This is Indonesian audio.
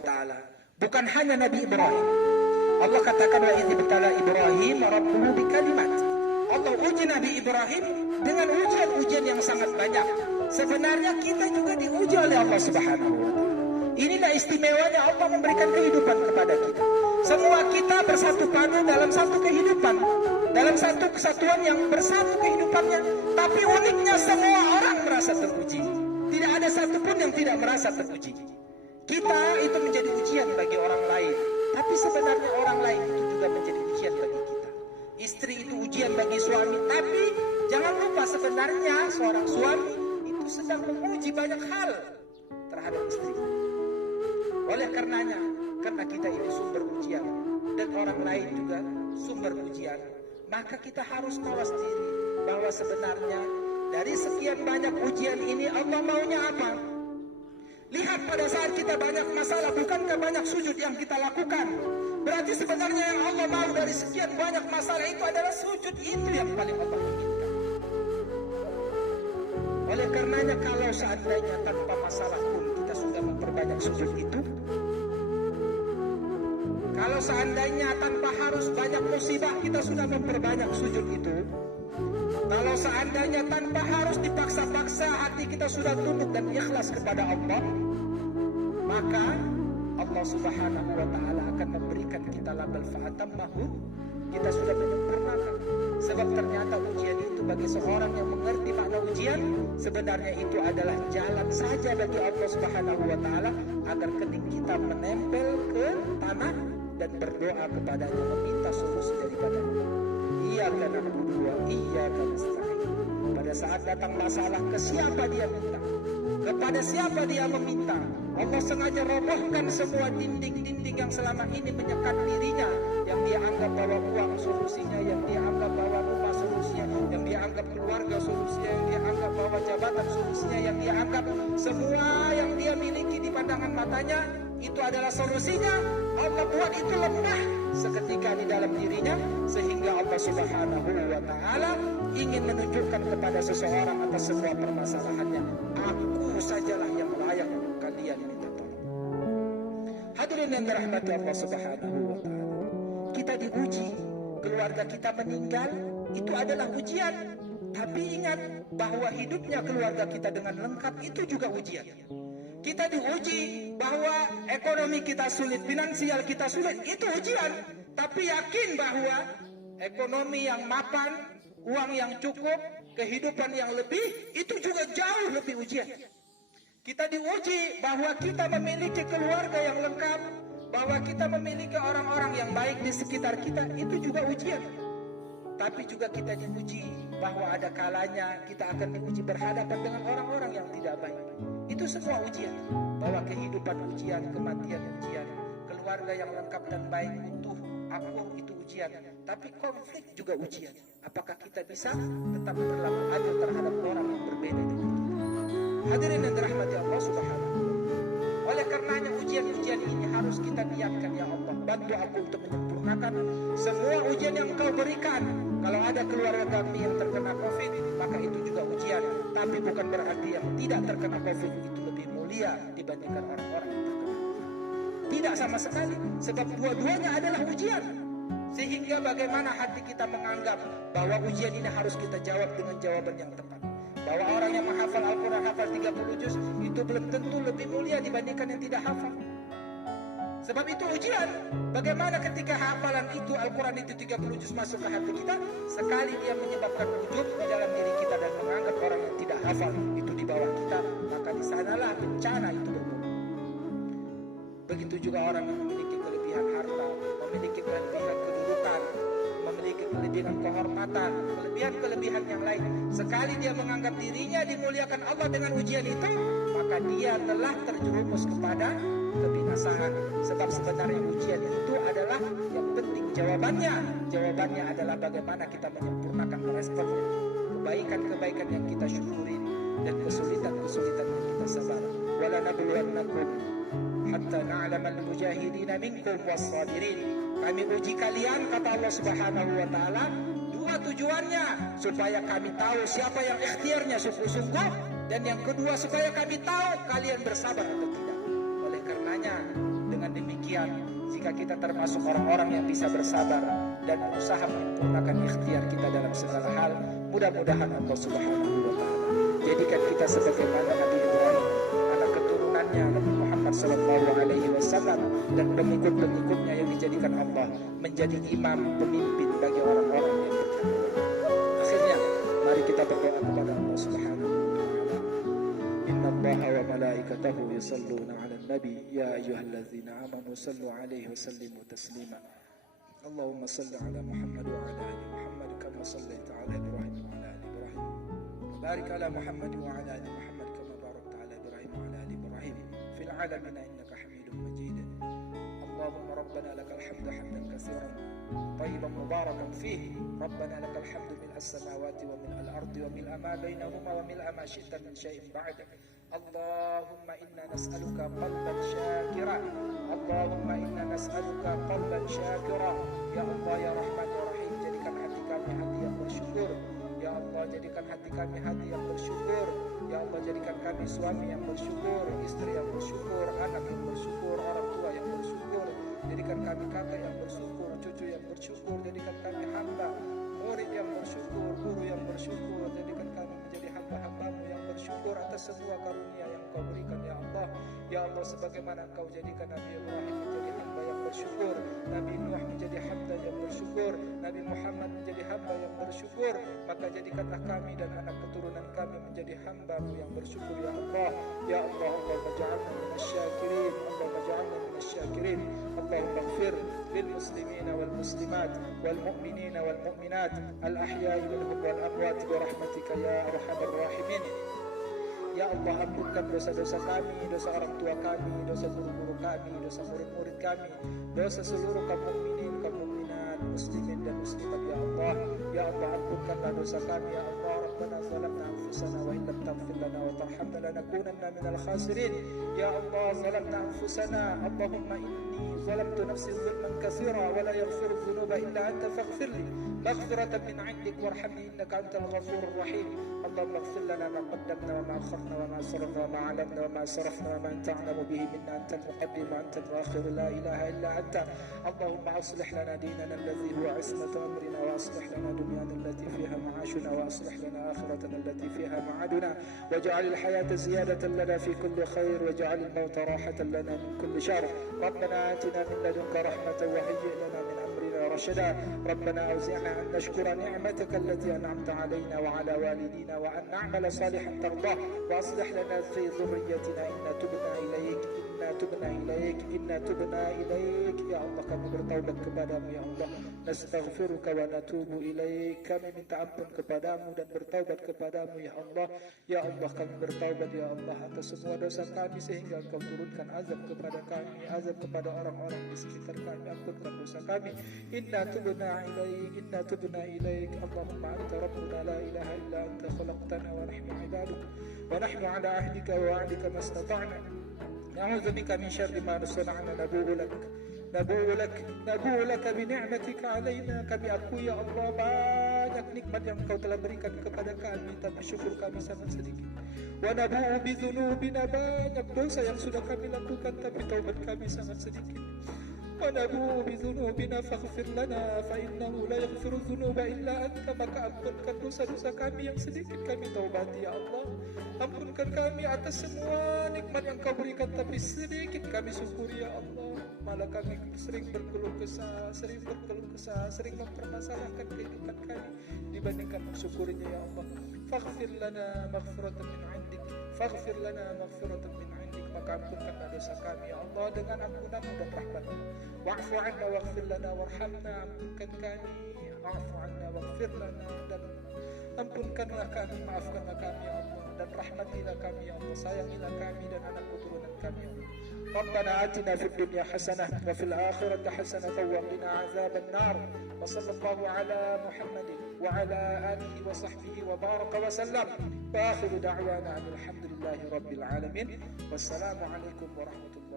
wa ta'ala. Bukan hanya Nabi Ibrahim. Allah katakan wa idh ibtala Ibrahim rabbuhu bikalimat. Allah uji Nabi Ibrahim dengan ujian-ujian yang sangat banyak. Sebenarnya kita juga diuji oleh Allah Subhanahu wa ta'ala. Inilah istimewanya Allah memberikan kehidupan kepada kita. Semua kita bersatu padu dalam satu kehidupan, dalam satu kesatuan yang bersatu kehidupannya. Tapi uniknya semua orang merasa teruji. Tidak ada satupun yang tidak merasa teruji. Kita itu menjadi ujian bagi orang lain, tapi sebenarnya orang lain itu juga menjadi ujian bagi kita. Istri itu ujian bagi suami, tapi jangan lupa sebenarnya seorang suami itu sedang menguji banyak hal terhadap istri. Oleh karenanya, karena kita ini sumber ujian dan orang lain juga sumber ujian, maka kita harus mawas diri bahwa sebenarnya dari sekian banyak ujian ini Allah maunya apa? Lihat pada saat kita banyak masalah, bukankah banyak sujud yang kita lakukan? Berarti sebenarnya yang Allah mau dari sekian banyak masalah itu adalah sujud, itu yang paling Allah inginkan. Oleh karenanya kalau seandainya tanpa masalah pun kita sudah memperbanyak sujud itu, kalau seandainya tanpa harus banyak musibah kita sudah memperbanyak sujud itu, kalau seandainya tanpa harus dipaksa-paksa hati kita sudah tunduk dan ikhlas kepada Allah, maka Allah Subhanahu wa ta'ala akan memberikan kita label fa'atammahu. Kita sudah menyempurnakan. Sebab ternyata ujian itu bagi seorang yang mengerti makna ujian, sebenarnya itu adalah jalan saja bagi Allah Subhanahu wa ta'ala agar kening kita menempel ke tanah dan berdoa kepadanya, meminta solusi daripadanya. Iyyaka na'budu wa iyyaka nasta'in. Pada saat datang masalah, ke siapa dia minta? Kepada siapa dia meminta? Allah sengaja robohkan semua dinding-dinding yang selama ini menyekat dirinya, yang dia anggap bahwa uang solusinya, yang dia anggap bahwa rumah solusinya, yang dia anggap keluarga solusinya, yang dia anggap bahwa jabatan solusinya, yang dia anggap semua yang dia miliki di pandangan matanya itu adalah solusinya. Allah buat itu lemah seketika di dalam dirinya, sehingga Allah Subhanahu wa ta'ala ingin menunjukkan kepada seseorang atas semua permasalahannya, aku sajalah yang layak kalian minta tolong. Hadirin yang dirahmati Allah Subhanahu wa ta'ala, kita diuji, keluarga kita meninggal, itu adalah ujian. Tapi ingat bahwa hidupnya keluarga kita dengan lengkap itu juga ujian. Kita diuji bahwa ekonomi kita sulit, finansial kita sulit, itu ujian. Tapi yakin bahwa ekonomi yang mapan, uang yang cukup, kehidupan yang lebih, itu juga jauh lebih ujian. Kita diuji bahwa kita memiliki keluarga yang lengkap, bahwa kita memiliki orang-orang yang baik di sekitar kita, itu juga ujian. Tapi juga kita diuji bahwa ada kalanya kita akan diuji berhadapan dengan orang-orang yang tidak baik. Itu semua ujian. Bahwa kehidupan ujian, kematian ujian, keluarga yang lengkap dan baik, utuh, akur, itu ujian. Tapi konflik juga ujian. Apakah kita bisa tetap berlaku adil terhadap orang yang berbeda dengan kita? Hadirin yang dirahmati Allah Subhanahu wa ta'ala. Oleh karenanya ujian-ujian ini harus kita niatkan, ya Allah, bantu aku untuk menyempurnakan semua ujian yang Engkau berikan. Kalau ada keluarga kami yang terkena COVID, maka itu juga ujian. Tapi bukan berarti yang tidak terkena COVID itu lebih mulia dibandingkan orang-orang yang terkena. Tidak sama sekali, sebab dua-duanya adalah ujian. Sehingga bagaimana hati kita menganggap bahwa ujian ini harus kita jawab dengan jawaban yang tepat. Bahwa orang yang menghafal Al-Quran, hafal 30 juz, itu belum tentu lebih mulia dibandingkan yang tidak hafal. Sebab itu ujian. Bagaimana ketika hafalan itu, Al-Quran itu 30 juz masuk ke hati kita, sekali dia menyebabkan ujub di dalam diri kita dan menganggap orang yang tidak hafal itu di bawah kita, maka di sanalah bencana itu bermula. Begitu juga orang yang memiliki kelebihan harta, memiliki kelebihan kedudukan, memiliki kelebihan kehormatan, kelebihan-kelebihan yang lain. Sekali dia menganggap dirinya dimuliakan Allah dengan ujian itu, maka dia telah terjerumus kepada kebinasaan. Sebab sebenarnya ujian itu adalah yang penting jawabannya. Jawabannya adalah bagaimana kita menyempurnakan meresponnya. Kebaikan-kebaikan yang kita syukuri dan kesulitan-kesulitan yang kita sabar. Wala nabluwannakum hatta na'lamal mujahidina minkum was-sabirin. Kami uji kalian, kata Allah Subhanahu wa ta'ala, dua tujuannya, supaya kami tahu siapa yang ikhtiarnya sungguh-sungguh, dan yang kedua supaya kami tahu kalian bersabar atau tidak. Oleh karenanya ikhtiar, jika kita termasuk orang-orang yang bisa bersabar dan berusaha menyempurnakan ikhtiar kita dalam segala hal, mudah-mudahan Allah Subhanahu wa Ta'ala jadikan kita sebagaimana Nabi Ibrahim, anak keturunannya Nabi Muhammad sallallahu alaihi wasallam dan pengikut-pengikutnya yang dijadikan Allah menjadi imam, pemimpin bagi orang-orang yang bertakwa. Akhirnya, mari kita berdoa kepada Allah Subhanahu wa Ta'ala. Innallaha wa malaikatahu yusalluna 'alan nabi ya ayyuhalladzina amanu sallu 'alaihi wa sallimu taslima. Allahumma salli 'ala Muhammad wa 'ala ali Muhammad kama shallaita 'ala Ibrahim wa 'ala ali Ibrahim. Barik 'ala Muhammad wa 'ala ali Muhammad kama barakta 'ala Ibrahim wa 'ala ali Ibrahim fil 'alamin innaka Hamidum Majid. Allahumma rabbana lakal hamdu hamdan katsiran طيبا مباركا فيه ربنا لك الحمد ملء السماوات وملء الأرض وملء ما بينهما وملء ما شئت من شيء بعد اللهم إنا نسألك قلبا شاكرا اللهم إنا نسألك قلبا شاكرا يا الله يا رحمن يا رحيم jadikan hati kami hati yang bersyukur ya Allah jadikan hati kami hati yang bersyukur ya Allah jadikan kami suami yang bersyukur istri yang bersyukur anak yang bersyukur orang tua yang bersyukur jadikan kami kakak yang bersyukur cucu yang bersyukur jadikan kami hamba murid yang bersyukur guru yang bersyukur jadikan kami menjadi hamba-hambamu yang bersyukur atas semua karunia yang Kau berikan ya Allah ya Allah sebagaimana Kau jadikan Nabi Ibrahim menjadi hamba yang bersyukur Nabi Nuh menjadi hamba yang bersyukur Nabi Muhammad menjadi hamba yang bersyukur maka jadikanlah kami dan anak keturunan kami menjadi hamba-Mu yang bersyukur ya Allah ya Allah Allahumma ja'alna minasyakirin Allahumma ja'alna minasyakirin Allahumma ighfir للمسلمين والمسلمات والمؤمنين والمؤمنات الأحياء منهم والأموات برحمتك يا أرحم الراحمين Ya Allah ampunkan dosa-dosa kami, dosa orang tua kami, dosa guru-guru kami, dosa murid-murid kami, dosa seluruh kaum mukminin, kaum mukminat, muslimin dan muslimat ya Allah. Ya Allah ampunkanlah dosa kami ya Allah. Rabbana zalamna anfusana wa in lam taghfir lana wa tarhamna lanakunanna minal khasirin. Ya Allah zalamna anfusana. Allahumma inni zalamtu nafsi zulman katsira wa la yaghfiru dhunuba illa anta faghfir li maghfiratan min 'indik warhamni innaka antal ghafurur rahim. اللهم اغفر لنا ما قدمنا وما أخرنا وما أسررنا وما علمنا وما أسرفنا وما أنت أعلم به منا أنت المقدم وأنت المؤخر لا إله إلا أنت اللهم أصلح لنا ديننا الذي هو عصمة أمرنا وأصلح لنا دنيانا التي فيها معاشنا وأصلح لنا آخرتنا التي فيها معادنا واجعل الحياة زيادة لنا في كل خير واجعل الموت راحة لنا من كل شر ربنا آتنا من لدنك رحمة وهيئ لنا من أمرنا رشدا ربنا أوزعنا أن نشكر نعمتك التي أنعمت علينا وعلى والدينا وأن نعمل صالحا ترضاه وأصلح لنا في ذريتنا إنا تبنا إليك إنا تبنا إليك يا الله kami bertaubat kepadamu ya Allah nastaghfiruka wa natubu ilaik kami minta ampun kepadamu dan bertaubat kepadamu ya Allah kami bertaubat ya Allah atas semua dosa kami sehingga Engkau turunkan azab kepada kami azab kepada orang-orang di sekitar kami ampunkan dosa kami inna tubna ilaik Allahumma anta rabbuna la ilaha illa anta khalaqtana wa nahnu ibaduk wa nahnu ala ahdika wa wa'dika mastata'na na'udzu bika min syarri ma sana'na nabu'u lak bi-ni'matika 'alaina kami akui ya Allah banyak nikmat yang Engkau telah berikan kepada kami tapi syukur kami sangat sedikit wa nabu'u bi dzunubina banyak dosa yang sudah kami lakukan tapi taubat kami sangat sedikit wa nabu'u bi dzunubina faghfir lana fa innahu la yaghfiru dzunuba illa anta maka ampunkan dosa-dosa kami yang sedikit kami taubati ya Allah ampunkan kami atas semua nikmat yang Kau berikan tapi sedikit kami syukuri ya Allah malah kami sering berkeluh kesah, sering mempermasalahkan kehidupan kami dibandingkan mensyukurinya ya Allah. Faghfir lana maghfiratan min 'indik. Maka ampunkanlah dosa kami ya Allah dengan ampunan-Mu dan rahmat-Mu. Wa'fu 'anna waghfir lana warhamna. Ampunkan kami, wa'fu 'anna waghfir lana dan ampunkanlah kami, maafkanlah kami ya Allah dan rahmatilah kami ya Allah, sayangilah kami dan anak keturunan kami ya Allah. ربنا آتنا في الدنيا حسنة وفي الآخرة حسنة وقنا عذاب النار وصلى الله على محمد وعلى آله وصحبه وبارك وسلم وآخر دعوانا أن الحمد لله رب العالمين والسلام عليكم ورحمة الله